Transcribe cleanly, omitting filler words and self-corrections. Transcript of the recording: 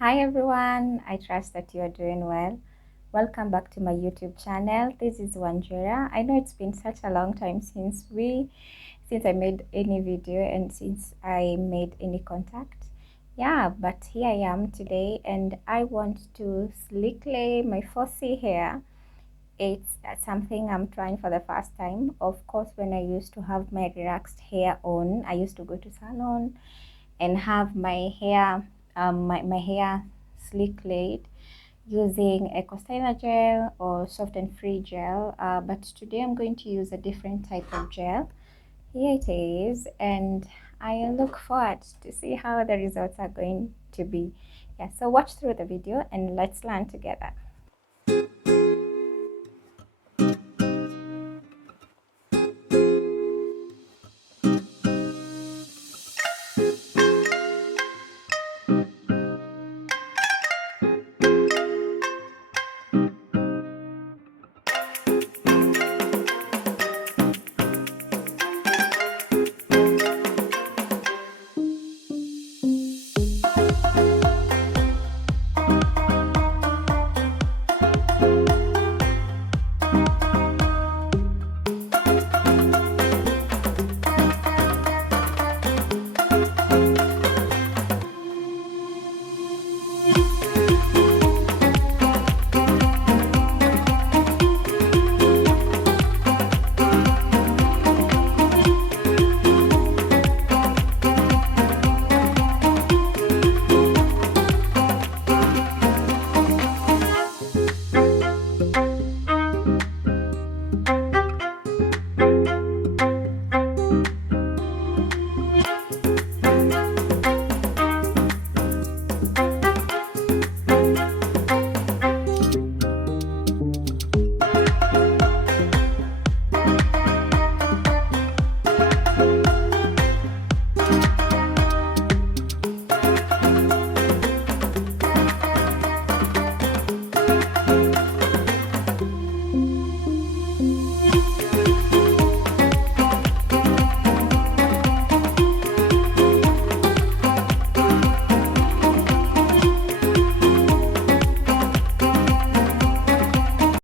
Hi everyone, I trust that you are doing well. Welcome back to my YouTube channel. This is Wanjera. I know it's been such a long time since I made any video and since I made any contact. Yeah, but here I am today and I want to slick lay my fussy hair. It's something I'm trying for the first time. Of course, when I used to have my relaxed hair on, I used to go to salon and have my hair my hair slick laid using a styler gel or soft and free gel, but today I'm going to use a different type of gel. Here it is, and I look forward to see how the results are going to be. Yeah, so watch through the video and let's learn together.